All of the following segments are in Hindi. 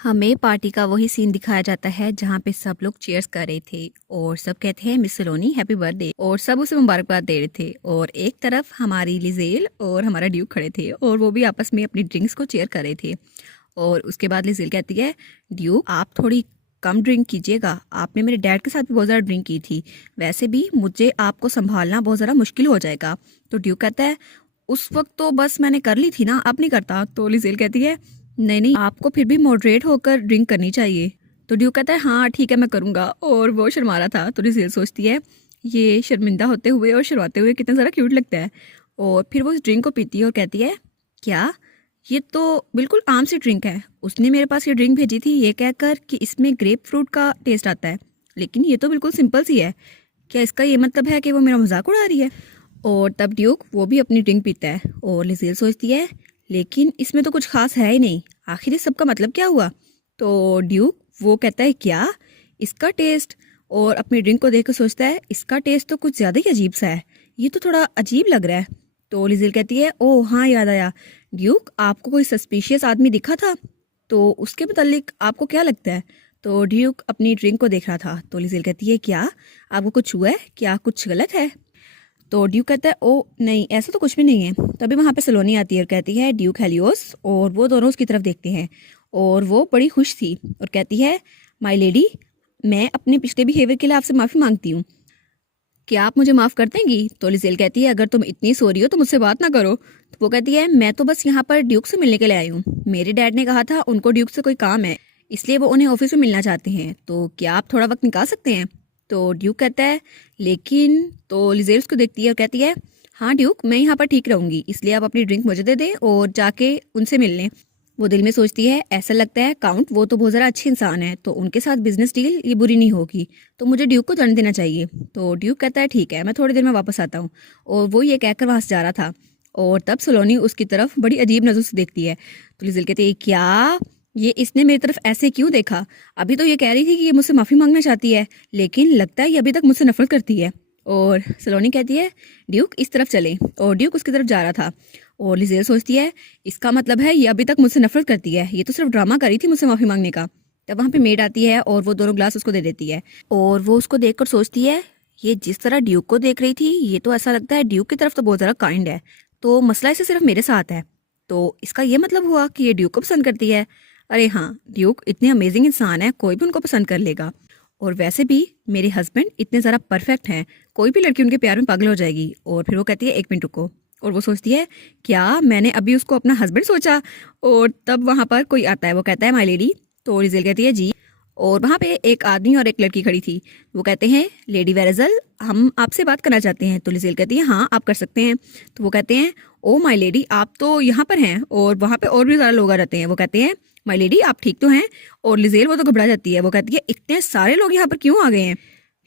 हमें पार्टी का वही सीन दिखाया जाता है जहाँ पे सब लोग चीयर्स कर रहे थे और सब कहते हैं मिस सलोनी हैप्पी बर्थडे और सब उसे मुबारकबाद दे रहे थे। और एक तरफ हमारी लिजेल और हमारा ड्यूक खड़े थे और वो भी आपस में अपनी ड्रिंक्स को चेयर कर रहे थे। और उसके बाद लिजेल कहती है, ड्यूक आप थोड़ी कम ड्रिंक कीजिएगा, आपने मेरे डैड के साथ भी बहुत ज़्यादा ड्रिंक की थी, वैसे भी मुझे आपको संभालना बहुत ज़्यादा मुश्किल हो जाएगा। तो ड्यूक कहता है, उस वक्त तो बस मैंने कर ली थी ना, अब नहीं करता। तो लिजेल कहती है, नहीं नहीं, आपको फिर भी मॉडरेट होकर ड्रिंक करनी चाहिए। तो ड्यूक कहता है, हाँ ठीक है मैं करूँगा। और वो शर्मा रहा था तो लिजेल सोचती है, ये शर्मिंदा होते हुए और शर्माते हुए कितना ज़्यादा क्यूट लगता है। और फिर वो उस ड्रिंक को पीती है और कहती है, क्या ये तो बिल्कुल आम सी ड्रिंक है, उसने मेरे पास ये ड्रिंक भेजी थी ये कहकर कि इसमें ग्रेप फ्रूट का टेस्ट आता है, लेकिन ये तो बिल्कुल सिंपल सी है, क्या इसका ये मतलब है कि वो मेरा मजाक उड़ा रही है। और तब ड्यूक वो भी अपनी ड्रिंक पीता है और लिजेल सोचती है, लेकिन इसमें तो कुछ खास है ही नहीं, आखिर इस सबका मतलब क्या हुआ। तो ड्यूक वो कहता है, क्या इसका टेस्ट, और अपनी ड्रिंक को देख कर सोचता है, इसका टेस्ट तो कुछ ज़्यादा ही अजीब सा है, ये तो थोड़ा अजीब लग रहा है। तो लिजेल कहती है, ओह हाँ याद आया, ड्यूक आपको कोई सस्पिशियस आदमी दिखा था, तो उसके मुतालिक आपको क्या लगता है। तो ड्यूक अपनी ड्रिंक को देख रहा था। तो लिजेल कहती है, क्या आपको कुछ हुआ है, क्या कुछ गलत है। तो ड्यूक कहता है, ओ नहीं ऐसा तो कुछ भी नहीं है। तभी वहाँ पे सलोनी आती है और कहती है, ड्यूक हेलियोस, और वो दोनों उसकी तरफ देखते हैं और वो बड़ी खुश थी और कहती है, माय लेडी, मैं अपने पिछले बिहेवियर के लिए आपसे माफ़ी मांगती हूँ, क्या आप मुझे माफ़ कर देंगी। तो लिजेल कहती है, अगर तुम इतनी सॉरी हो तो मुझसे बात ना करो। तो वो कहती है, मैं तो बस यहाँ पर ड्यूक से मिलने के लिए आई हूँ, मेरे डैड ने कहा था उनको ड्यूक से कोई काम है, इसलिए वो उन्हें ऑफिस में मिलना चाहते हैं, तो क्या आप थोड़ा वक्त निकाल सकते हैं। तो ड्यूक कहता है, लेकिन। तो लिजेल उसको देखती है और कहती है, हाँ ड्यूक मैं यहाँ पर ठीक रहूंगी, इसलिए आप अपनी ड्रिंक मुझे दे दें और जाके उनसे मिल लें। वो दिल में सोचती है, ऐसा लगता है काउंट वो तो बहुत ज़्यादा अच्छे इंसान है, तो उनके साथ बिजनेस डील ये बुरी नहीं होगी, तो मुझे ड्यूक को जाने देना चाहिए। तो ड्यूक कहता है, ठीक है मैं थोड़ी देर में वापस आता हूँ। और वो ये कहकर वहाँ से जा रहा था और तब सलोनी उसकी तरफ बड़ी अजीब नज़र से देखती है। तो लिजेल कहती है, क्या ये इसने मेरी तरफ ऐसे क्यों देखा, अभी तो ये कह रही थी कि ये मुझसे माफ़ी मांगना चाहती है, लेकिन लगता है ये अभी तक मुझसे नफरत करती है। और सलोनी कहती है, ड्यूक इस तरफ चले, और ड्यूक उसकी तरफ जा रहा था। और लिजेल सोचती है, इसका मतलब है ये अभी तक मुझसे नफरत करती है, ये तो सिर्फ ड्रामा करी थी मुझसे माफ़ी मांगने का। तब वहाँ पे मेड आती है और वो दोनों ग्लास उसको दे देती है और वो उसको देखकर सोचती है, ये जिस तरह ड्यूक को देख रही थी ये तो ऐसा लगता है ड्यूक की तरफ तो बहुत ज़्यादा काइंड है, तो मसला इसे सिर्फ मेरे साथ है, तो इसका ये मतलब हुआ कि ये ड्यूक को पसंद करती है। अरे हाँ, ड्यूक इतने अमेजिंग इंसान है, कोई भी उनको पसंद कर लेगा, और वैसे भी मेरे हस्बैंड इतने ज़्यादा परफेक्ट हैं, कोई भी लड़की उनके प्यार में पागल हो जाएगी। और फिर वो कहती है, एक मिनट रुको। और वो सोचती है, क्या मैंने अभी उसको अपना हस्बैंड सोचा। और तब वहाँ पर कोई आता है, वो कहता है, माय लेडी। तो रिजेल कहती है, जी। और वहाँ पे एक आदमी और एक लड़की खड़ी थी। वो कहते हैं, लेडी वेरेजल हम आपसे बात करना चाहते हैं। तो लिजेल कहती है, हाँ आप कर सकते हैं। तो वो कहते हैं, ओ माय लेडी आप तो यहाँ पर हैं और वहाँ पे और भी ज़्यादा लोग आ जाते हैं। वो कहते हैं, माय लेडी आप ठीक तो हैं। और लिजेल वो तो घबरा जाती है, वो कहती है, इतने सारे लोग यहाँ पर क्यों आ गए हैं,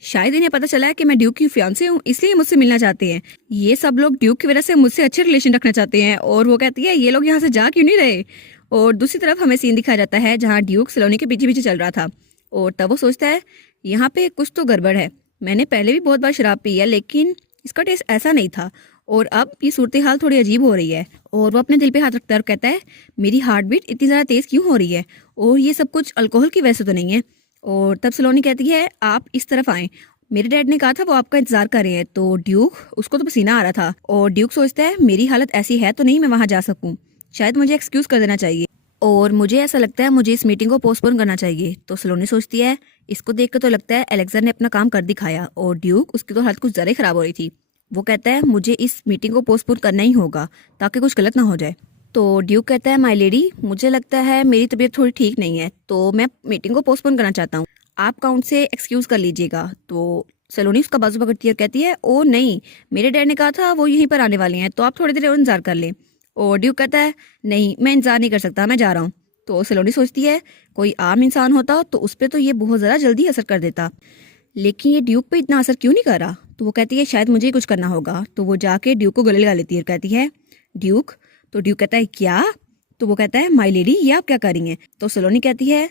शायद इन्हें पता चला है कि मैं ड्यूक की फियांसे हूँ, इसलिए मुझसे मिलना चाहते हैं, ये सब लोग ड्यूक की वजह से मुझसे अच्छे रिलेशन रखना चाहते हैं। और वो कहती है, ये लोग यहाँ से जा क्यों नहीं रहे। और दूसरी तरफ हमें सीन दिखाया जाता है जहाँ ड्यूक सलोनी के पीछे पीछे चल रहा था और तब वो सोचता है, यहाँ पे कुछ तो गड़बड़ है, मैंने पहले भी बहुत बार शराब पी है लेकिन इसका टेस्ट ऐसा नहीं था, और अब ये सूरत हाल थोड़ी अजीब हो रही है। और वो अपने दिल पे हाथ रखता है और कहता है, मेरी हार्ट बीट इतनी ज़्यादा तेज़ क्यों हो रही है, और ये सब कुछ अल्कोहल की वजह से तो नहीं है। और तब सलोनी कहती है, आप इस तरफ आएं, मेरे डैड ने कहा था वो आपका इंतजार कर रहे हैं। तो ड्यूक उसको तो पसीना आ रहा था और ड्यूक सोचता है, मेरी हालत ऐसी है तो नहीं मैं वहां जा सकूं, शायद मुझे एक्सक्यूज कर देना चाहिए और मुझे ऐसा लगता है मुझे इस मीटिंग को पोस्टपोन करना चाहिए। तो सलोनी सोचती है, इसको देख कर तो लगता है एलेक्सा ने अपना काम कर दिखाया, और ड्यूक उसकी तो हालत कुछ ज़्यादा ही खराब हो रही थी। वो कहता है, मुझे इस मीटिंग को पोस्टपोन करना ही होगा ताकि कुछ गलत ना हो जाए। तो ड्यूक कहता है, माय लेडी मुझे लगता है मेरी तबीयत थोड़ी ठीक नहीं है, तो मैं मीटिंग को पोस्टपोन करना चाहता हूँ, आप काउंट से एक्सक्यूज कर लीजिएगा। तो सलोनी उसका बाजू पकड़ती है और कहती है, ओ नहीं, मेरे डैड ने कहा था वो यहीं पर आने वाले हैं, तो आप थोड़ी देर और इंतजार कर लें। और ड्यूक कहता है, नहीं मैं इंतजार नहीं कर सकता, मैं जा रहा हूँ। तो सलोनी सोचती है, कोई आम इंसान होता तो उस पर तो ये बहुत ज़्यादा जल्दी असर कर देता, लेकिन ये ड्यूक पे इतना असर क्यों नहीं कर रहा। तो वो कहती है, शायद मुझे ही कुछ करना होगा। तो वो जाके ड्यूक को गले लगा लेती है और कहती है, ड्यूक। तो ड्यूक कहता है, क्या। तो वो कहता है, माय लेडी ये आप क्या कर रही हैं। तो सलोनी कहती है,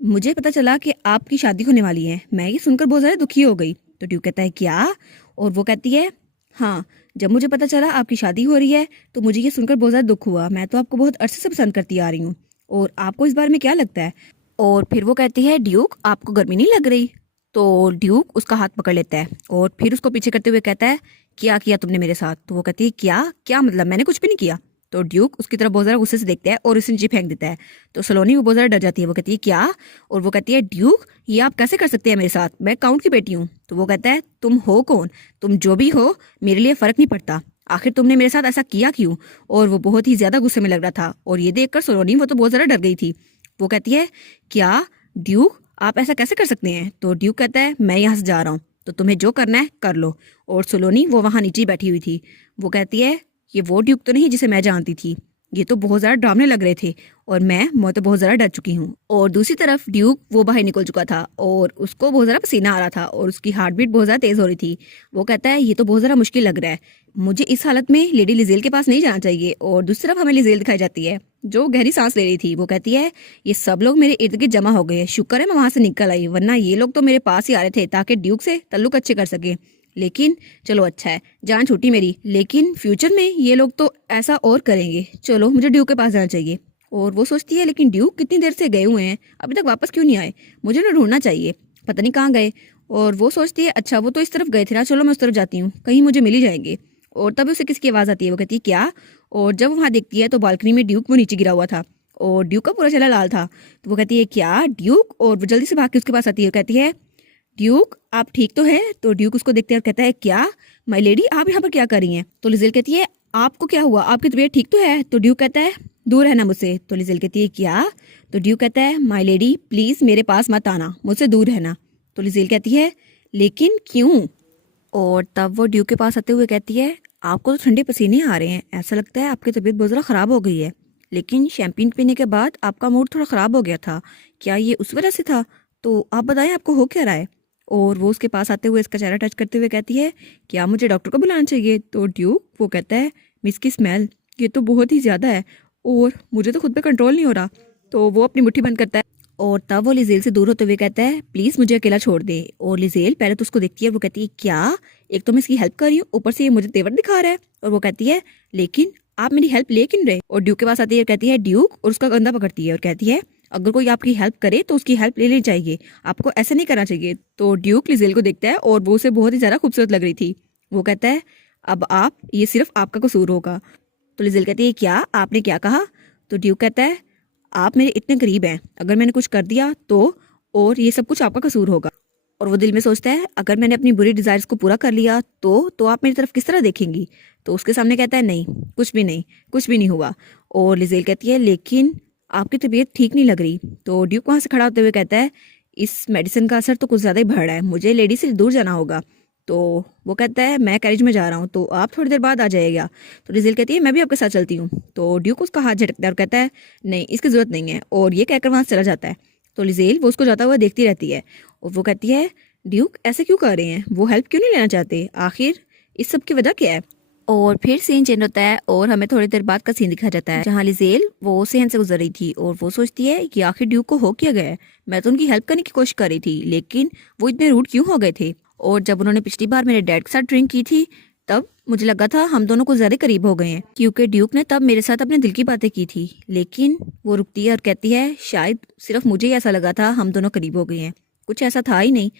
मुझे पता चला कि आपकी शादी होने वाली है, मैं ये सुनकर बहुत ज़्यादा दुखी हो गई। तो ड्यूक कहता है, क्या। और वो कहती है, हाँ जब मुझे पता चला आपकी शादी हो रही है तो मुझे ये सुनकर बहुत ज़्यादा दुख हुआ, मैं तो आपको बहुत अरसे से पसंद करती आ रही हूँ। और आपको इस बारे में क्या लगता है? और फिर वो कहती है, ड्यूक आपको गर्मी नहीं लग रही? तो ड्यूक उसका हाथ पकड़ लेता है और फिर उसको पीछे करते हुए कहता है, क्या किया तुमने मेरे साथ? तो वो कहती है, क्या क्या मतलब, मैंने कुछ भी नहीं किया। तो ड्यूक उसकी तरफ बहुत ज़्यादा गुस्से से देखता है और उसे नीचे फेंक देता है। तो सलोनी वो बहुत ज़्यादा डर जाती है, वो कहती है क्या? और वो कहती है, ड्यूक ये आप कैसे कर सकते हैं मेरे साथ, मैं काउंट की बेटी हूँ। तो वो कहता है, तुम हो कौन? तुम जो भी हो मेरे लिए फ़र्क नहीं पड़ता, आखिर तुमने मेरे साथ ऐसा किया क्यों? और वो बहुत ही ज़्यादा गुस्से में लग रहा था और ये देखकर सलोनी वो तो बहुत ज़्यादा डर गई थी। वो कहती है, क्या ड्यूक आप ऐसा कैसे कर सकते हैं? तो ड्यूक कहता है, मैं यहाँ से जा रहा हूँ, तो तुम्हें जो करना है कर लो। और सोलोनी वो वहाँ नीचे बैठी हुई थी। वो कहती है, ये वो ड्यूक तो नहीं जिसे मैं जानती थी, ये तो बहुत ज़्यादा डरावने लग रहे थे और मैं तो बहुत ज़्यादा डर चुकी हूँ। और दूसरी तरफ ड्यूक वो बाहर निकल चुका था और उसको बहुत ज़्यादा पसीना आ रहा था और उसकी हार्ट बीट बहुत ज़्यादा तेज़ हो रही थी। वो कहता है, ये तो बहुत ज़्यादा मुश्किल लग रहा है, मुझे इस हालत में लेडी लिजेल के पास नहीं जाना चाहिए। और दूसरी तरफ हमें लिजेल दिखाई जाती है जो गहरी सांस ले रही थी। वो कहती है, ये सब लोग मेरे इर्द गिर्द जमा हो गए हैं, शुक्र है मैं वहां से निकल आई, वरना ये लोग तो मेरे पास ही आ रहे थे ताकि ड्यूक से तल्लुक अच्छे कर सके। लेकिन चलो अच्छा है, जान छूटी मेरी, लेकिन फ्यूचर में ये लोग तो ऐसा और करेंगे, चलो मुझे ड्यूक के पास जाना चाहिए। और वो सोचती है, लेकिन ड्यूक कितनी देर से गए हुए हैं, अभी तक वापस क्यों नहीं आए, मुझे उन्हें ढूंढना चाहिए, पता नहीं कहाँ गए। और वो सोचती है, अच्छा वो तो इस तरफ गए थे ना, चलो मैं उस तरफ जाती हूँ, कहीं मुझे मिल ही जाएंगे। और तभी उसे किसकी आवाज़ आती है, वो कहती है क्या? और जब वो वहाँ देखती है तो बालकनी में ड्यूक वो नीचे गिरा हुआ था और ड्यूक का पूरा चेहरा लाल था। तो वो कहती है, क्या ड्यूक? और वो जल्दी से भाग के उसके पास आती है और कहती है, ड्यूक आप ठीक तो है? तो ड्यूक उसको देखते हैं और कहता है, क्या माय लेडी आप यहाँ पर क्या कर रही हैं? तो लिजेल कहती है, आपको क्या हुआ, आपकी तबीयत ठीक तो है? तो ड्यूक कहता है, दूर रहना मुझसे। तो लिजेल कहती है, क्या? तो ड्यूक कहता है, माय लेडी प्लीज मेरे पास मत आना, मुझसे दूर रहना। तो लिजेल कहती है, लेकिन क्यों? और तब वो ड्यूक के पास आते हुए कहती है, आपको तो ठंडे पसीने आ रहे हैं, ऐसा लगता है आपकी तबीयत बहुत ज़्यादा ख़राब हो गई है, लेकिन शैम्पेन पीने के बाद आपका मूड थोड़ा ख़राब हो गया था, क्या ये उस वजह से था? तो आप बताएं आपको हो क्या रहा है? और वो उसके पास आते हुए इसका चेहरा टच करते हुए कहती है, क्या मुझे डॉक्टर को बुलाना चाहिए? तो ड्यूक वो कहता है, मिस की स्मेल ये तो बहुत ही ज़्यादा है और मुझे तो खुद पे कंट्रोल नहीं हो रहा। तो वो अपनी मुट्ठी बंद करता है और तब वो लिजेल से दूर होते हुए कहता है, प्लीज़ मुझे अकेला छोड़ दे। और लिजेल पहले तो उसको देखती है, वो कहती है, क्या? एक तो मैं इसकी हेल्प कर रही हूँ, ऊपर से ये मुझे तेवर दिखा रहा है। और वो कहती है, लेकिन आप मेरी हेल्प ले क्यों रहे? और ड्यूक के पास आती है और कहती है, ड्यूक, और उसका कंधा पकड़ती है और कहती है, अगर कोई आपकी हेल्प करे तो उसकी हेल्प ले लेनी चाहिए, आपको ऐसा नहीं करना चाहिए। तो ड्यूक लिजेल को देखता है और वो उसे बहुत ही ज़्यादा खूबसूरत लग रही थी। वो कहता है, अब आप, ये सिर्फ आपका कसूर होगा। तो लिजेल कहती है, क्या आपने क्या कहा? तो ड्यूक कहता है, आप मेरे इतने करीब हैं, अगर मैंने कुछ कर दिया तो, और ये सब कुछ आपका कसूर होगा। और वो दिल में सोचता है, अगर मैंने अपनी बुरी डिजायर्स को पूरा कर लिया तो आप मेरी तरफ किस तरह देखेंगी? तो उसके सामने कहता है, नहीं कुछ भी नहीं, कुछ भी नहीं हुआ। और लिजेल कहती है, लेकिन आपकी तबीयत ठीक नहीं लग रही। तो ड्यूक वहां से खड़ा होते हुए कहता है, इस मेडिसिन का असर तो कुछ ज़्यादा ही बढ़ रहा है, मुझे लेडी से दूर जाना होगा। तो वो कहता है, मैं कैरेज में जा रहा हूँ, तो आप थोड़ी देर बाद आ जाइएगा। तो लिजेल कहती है, मैं भी आपके साथ चलती हूँ। तो ड्यूक उसका हाथ झटकता है और कहता है, नहीं इसकी ज़रूरत नहीं है, और ये कहकर वहाँ से चला जाता है। तो लिजेल वो उसको जाता हुआ देखती रहती है और वो कहती है, ड्यूक ऐसे क्यों कर रहे हैं, वो हेल्प क्यों नहीं लेना चाहते, आखिर इस सब की वजह क्या है? और फिर सीन चेंज होता है और हमें थोड़ी देर बाद का सीन दिखाया जाता है जहाँ लिजेल वो सहन से गुजर रही थी और वो सोचती है कि आखिर ड्यूक को हो क्या गया है, मैं तो उनकी हेल्प करने की कोशिश कर रही थी, लेकिन वो इतने रूड क्यों हो गए थे? और जब उन्होंने पिछली बार मेरे डैड के साथ ड्रिंक की थी तब मुझे लगा था हम दोनों को ज्यादा करीब हो गए हैं, क्योंकि ड्यूक ने तब मेरे साथ अपने दिल की बातें की थी। लेकिन वो रुकती है और कहती है, शायद सिर्फ मुझे ही ऐसा लगा था हम दोनों करीब हो गए हैं, कुछ ऐसा था ही नहीं।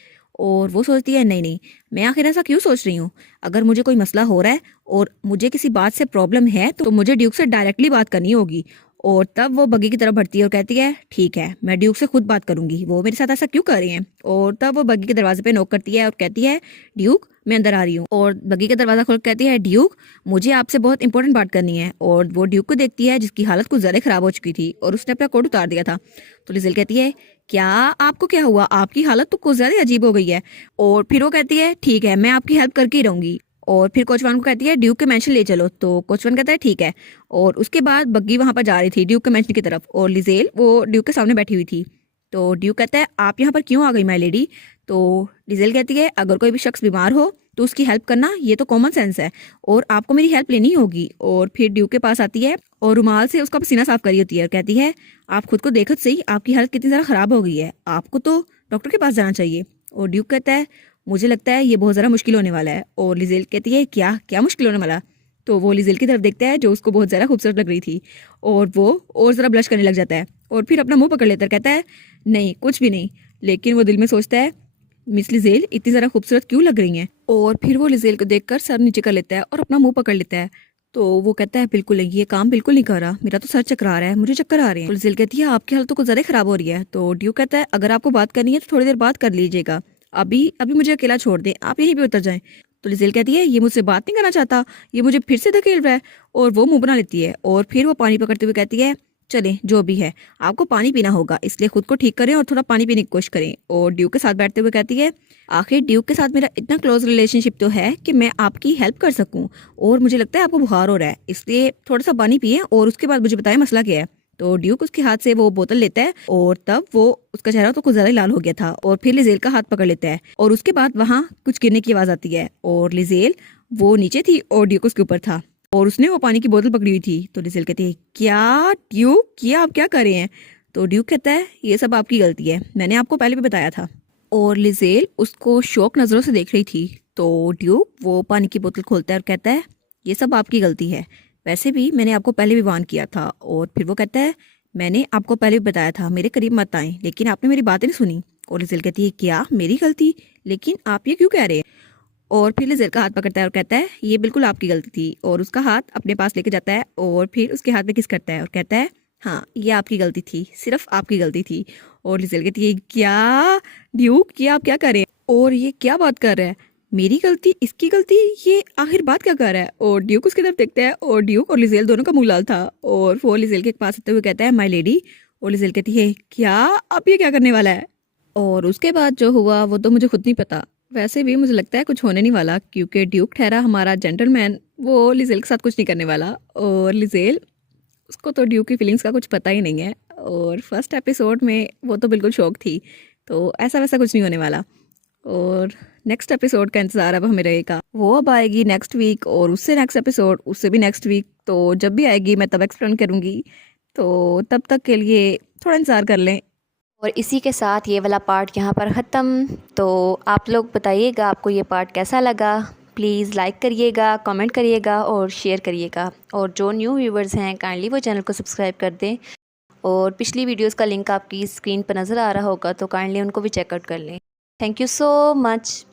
और वो सोचती है, नहीं नहीं, मैं आखिर ऐसा क्यों सोच रही हूँ, अगर मुझे कोई मसला हो रहा है और मुझे किसी बात से प्रॉब्लम है तो मुझे ड्यूक से डायरेक्टली बात करनी होगी। और तब वो बग्गी की तरफ बढ़ती है और कहती है, ठीक है मैं ड्यूक से खुद बात करूंगी, वो मेरे साथ ऐसा क्यों कर रही हैं? और तब वो बग्गी के दरवाजे पे नॉक करती है और कहती है, ड्यूक मैं अंदर आ रही हूँ। और बग्गी का दरवाजा खोल कहती है, ड्यूक मुझे आपसे बहुत इंपॉर्टेंट बात करनी है। और वो ड्यूक को देखती है जिसकी हालत कुछ ज्यादा खराब हो चुकी थी और उसने अपना कोट उतार दिया था। तो लिजेल कहती है, क्या आपको क्या हुआ, आपकी हालत तो कुछ ज्यादा अजीब हो गई है। और फिर वो कहती है, ठीक है मैं आपकी हेल्प करके ही रहूंगी। और फिर कोचवान को कहती है, ड्यूक के मैंशन ले चलो। तो कोचवान कहता है, ठीक है। और उसके बाद बग्गी वहां पर जा रही थी ड्यूक के मैंशन की तरफ और लिजेल वो ड्यूक के सामने बैठी हुई थी। तो ड्यूक कहता है, आप यहाँ पर क्यों आ गई माय लेडी? तो लिजेल कहती है, अगर कोई भी शख्स बीमार हो तो उसकी हेल्प करना ये तो कॉमन सेंस है और आपको मेरी हेल्प लेनी होगी। और फिर ड्यूक के पास आती है और रुमाल से उसका पसीना साफ कर रही होती है और कहती है, आप खुद को देखत सही, आपकी हालत कितनी ज़्यादा खराब हो गई है, आपको तो डॉक्टर के पास जाना चाहिए। और ड्यूक कहता है, मुझे लगता है ये बहुत ज़्यादा मुश्किल होने वाला है। और लिजेल कहती है, क्या क्या मुश्किल होने वाला? तो वो लिजेल की तरफ देखता है जो उसको बहुत ज़्यादा खूबसूरत लग रही थी और वो और ज़रा ब्लश करने लग जाता है और फिर अपना मुंह पकड़ लेता है, कहता है नहीं कुछ भी नहीं। लेकिन वो दिल में सोचता है मिस लिजेल इतनी ज़रा खूबसूरत क्यों लग रही हैं। और फिर वो लिजेल को देखकर सर नीचे कर लेता है और अपना मुंह पकड़ लेता है। तो वो कहता है बिल्कुल नहीं, ये काम बिल्कुल नहीं कर रहा, मेरा तो सर चकरा रहा है, मुझे चक्कर आ रहे हैं। तो लिजेल कहती है आपकी हालत तो कुछ ज़्यादा खराब हो रही है। तो ड्यूक कहता है अगर आपको बात करनी है तो थोड़ी देर बात कर लीजिएगा, अभी अभी मुझे अकेला छोड़ दें, आप यहीं पे उतर जाएं। तो लिजेल कहती है ये मुझसे बात नहीं करना चाहता, ये मुझे फिर से धकेल रहा है। और वो मुंह बना लेती है और फिर वो पानी पकड़ते हुए कहती है चलें जो भी है, आपको पानी पीना होगा, इसलिए खुद को ठीक करें और थोड़ा पानी पीने की कोशिश करें। और ड्यूक के साथ बैठते हुए कहती है आखिर ड्यूक के साथ मेरा इतना क्लोज रिलेशनशिप तो है कि मैं आपकी हेल्प कर सकूं, और मुझे लगता है आपको बुखार हो रहा है, इसलिए थोड़ा सा पानी पिए और उसके बाद मुझे बताएं मसला क्या है। तो ड्यूक उसके हाथ से वो बोतल लेता है और तब वो उसका चेहरा तो कुछ ज्यादा ही लाल हो गया था। और फिर लिजेल का हाथ पकड़ लेता है और उसके बाद वहाँ कुछ गिरने की आवाज आती है और लिजेल वो नीचे थी और ड्यूक उसके ऊपर था और उसने वो पानी की बोतल पकड़ी हुई थी। तो लिजेल कहती है क्या ड्यूक, किया आप क्या कर रहे हैं। तो ड्यूक कहता है ये सब आपकी गलती है, मैंने आपको पहले भी बताया था। और लिजेल उसको शौक नजरों से देख रही थी। तो ड्यूक वो पानी की बोतल खोलता है और कहता है ये सब आपकी गलती है, वैसे भी मैंने आपको पहले भी वार्न किया था। और फिर वो कहता है मैंने आपको पहले भी बताया था मेरे करीब मत आए, लेकिन आपने मेरी बातें नहीं सुनी। और लिजेल कहती है क्या मेरी गलती, लेकिन आप ये क्यों कह रहे हैं। और फिर लिजेल का हाथ पकड़ता है और कहता है ये बिल्कुल आपकी गलती थी, और उसका हाथ अपने पास लेके जाता है और फिर उसके हाथ में किस करता है और कहता है हाँ ये आपकी गलती थी, सिर्फ आपकी गलती थी। और लिजेल कहती है क्या ड्यूक, ये आप क्या कर रहे हैं और ये क्या बात कर रहा है, मेरी गलती इसकी गलती, ये आखिर बात क्या कर रहा है। और ड्यूक उसकी तरफ देखता है और ड्यूक और लिजेल दोनों का मुंह लाल था। और वो लिजेल के पास आते हुए कहता है माय लेडी। और लिजेल कहती है क्या, अब ये क्या करने वाला है। और उसके बाद जो हुआ वो तो मुझे खुद नहीं पता, वैसे भी मुझे लगता है कुछ होने नहीं वाला, क्योंकि ड्यूक ठहरा हमारा जेंटलमैन, वो लिजेल के साथ कुछ नहीं करने वाला। और लिजेल उसको तो ड्यूक की फीलिंग्स का कुछ पता ही नहीं है, और फर्स्ट एपिसोड में वो तो बिल्कुल शौक थी, तो ऐसा वैसा कुछ नहीं होने वाला। और नेक्स्ट एपिसोड का इंतज़ार अब हमें रहेगा, वो अब आएगी नेक्स्ट वीक, और उससे नेक्स्ट एपिसोड, उससे भी नेक्स्ट वीक। तो जब भी आएगी मैं तब एक्सप्लेन करूँगी, तो तब तक के लिए थोड़ा इंतज़ार कर लें। और इसी के साथ ये वाला पार्ट यहाँ पर ख़त्म। तो आप लोग बताइएगा आपको ये पार्ट कैसा लगा, प्लीज़ लाइक करिएगा, कमेंट करिएगा और शेयर करिएगा। और जो न्यू व्यूवर्स हैं काइंडली वो चैनल को सब्सक्राइब कर दें। और पिछली वीडियोस का लिंक आपकी स्क्रीन पर नज़र आ रहा होगा, तो काइंडली उनको भी चेकआउट कर लें। Thank you so much.